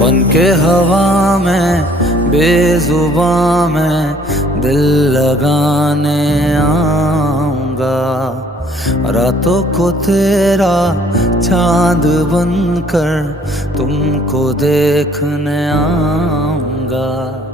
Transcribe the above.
बन के हवा में बेजुबां में दिल लगाने आऊंगा। रातों को तेरा चांद बनकर तुमको देखने आऊंगा।